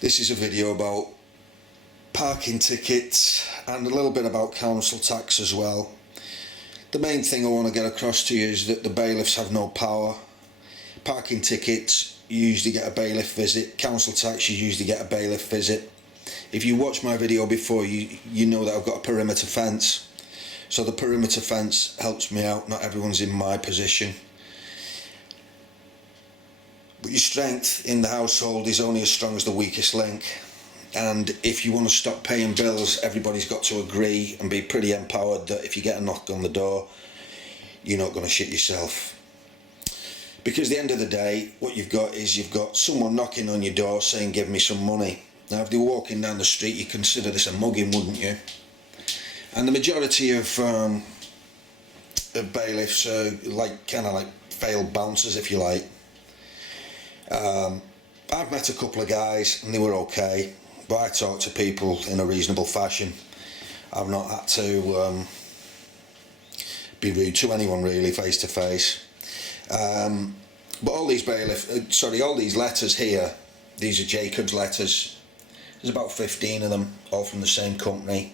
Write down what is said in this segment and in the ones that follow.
This is a video about parking tickets and a little bit about council tax as well. The main thing I want to get across to you is that the bailiffs have no power. Parking tickets, you usually get a bailiff visit. Council tax, you usually get a bailiff visit. If you watch my video before, you know that I've got a perimeter fence. So the perimeter fence helps me out. Not everyone's in my position. But your strength in the household is only as strong as the weakest link. And if you want to stop paying bills, everybody's got to agree and be pretty empowered that if you get a knock on the door, you're not going to shit yourself. Because at the end of the day, what you've got is you've got someone knocking on your door saying, give me some money. Now, if they were walking down the street, you'd consider this a mugging, wouldn't you? And the majority of bailiffs are kind of like failed bouncers, if you like. I've met a couple of guys and they were okay, but I talk to people in a reasonable fashion. I've not had to be rude to anyone really face to face. But all these all these letters here, these are Jacob's letters. There's about 15 of them, all from the same company.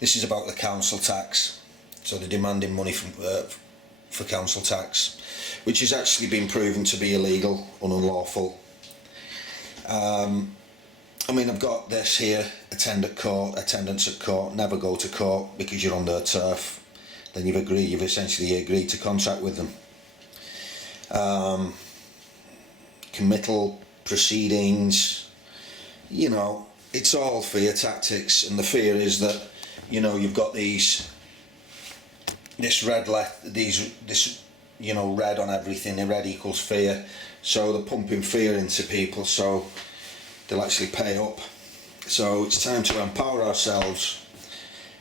This is about the council tax. So they're demanding money for council tax, which has actually been proven to be illegal and unlawful. I mean, I've got this here: attendance at court, never go to court because you're on their turf. Then you've essentially agreed to contract with them. Committal proceedings, you know, it's all fear tactics, and the fear is that, you know, you've got this red red on everything. The red equals fear, so they're pumping fear into people so they'll actually pay up. So it's time to empower ourselves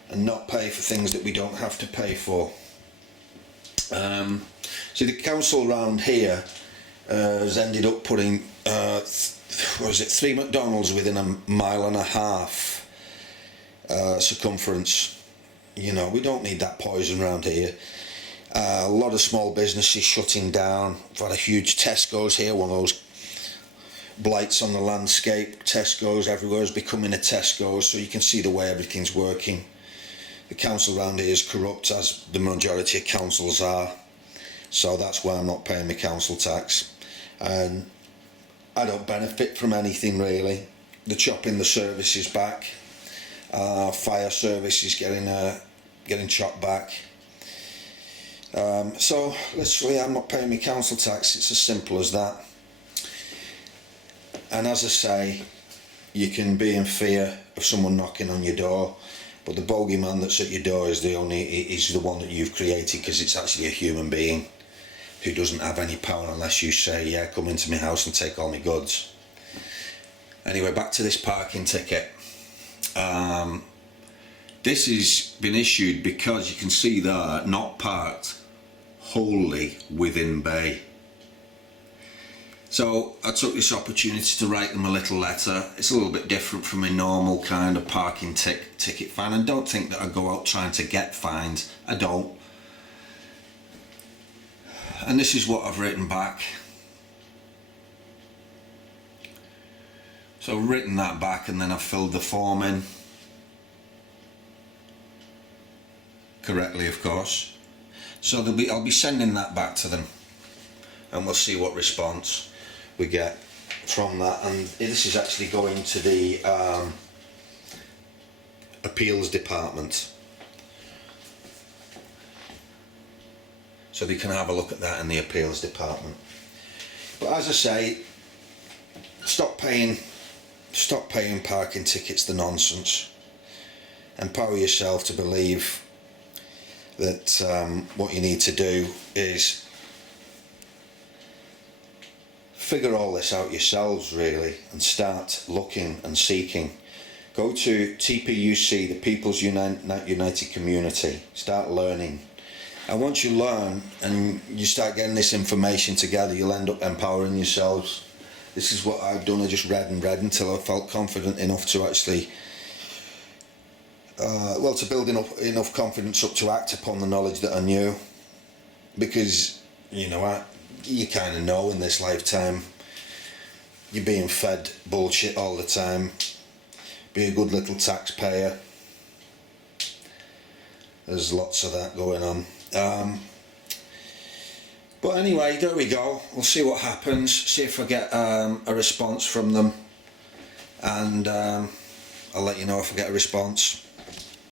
and not pay for things that we don't have to pay for. See, the council round here has ended up putting 3 McDonald's within 1.5 miles circumference. You know, we don't need that poison around here. A lot of small businesses shutting down. We've had a huge Tesco's here, one of those blights on the landscape. Tesco's everywhere is becoming a Tesco's, so you can see the way everything's working. The council around here is corrupt, as the majority of councils are, so that's why I'm not paying my council tax. And I don't benefit from anything really. They're chopping the services back. Fire service is getting chopped back. So literally I'm not paying my council tax. It's as simple as that. And as I say, you can be in fear of someone knocking on your door, but the bogeyman that's at your door is the one that you've created, because it's actually a human being who doesn't have any power unless you say, yeah, come into my house and take all my goods. Anyway, back to this parking ticket. This has been issued because you can see there, not parked wholly within bay. So I took this opportunity to write them a little letter. It's a little bit different from a normal kind of parking ticket fine, and don't think that I go out trying to get fines. I don't. And this is what I've written back. So I've written that back, and then I've filled the form in correctly, of course. So I'll be sending that back to them, and we'll see what response we get from that. And this is actually going to the appeals department, so they can have a look at that in the appeals department. But as I say, stop paying parking tickets, the nonsense. Empower yourself to believe that what you need to do is figure all this out yourselves really, and start looking and seeking. Go to TPUC, the People's United Community, start learning. And once you learn and you start getting this information together, you'll end up empowering yourselves. This is what I've done. I just read and read until I felt confident enough to actually to build enough confidence up to act upon the knowledge that I knew. Because, you know, you kind of know in this lifetime you're being fed bullshit all the time. Be a good little taxpayer. There's lots of that going on. But anyway, there we go. We'll see what happens. See if I get a response from them, and I'll let you know if I get a response.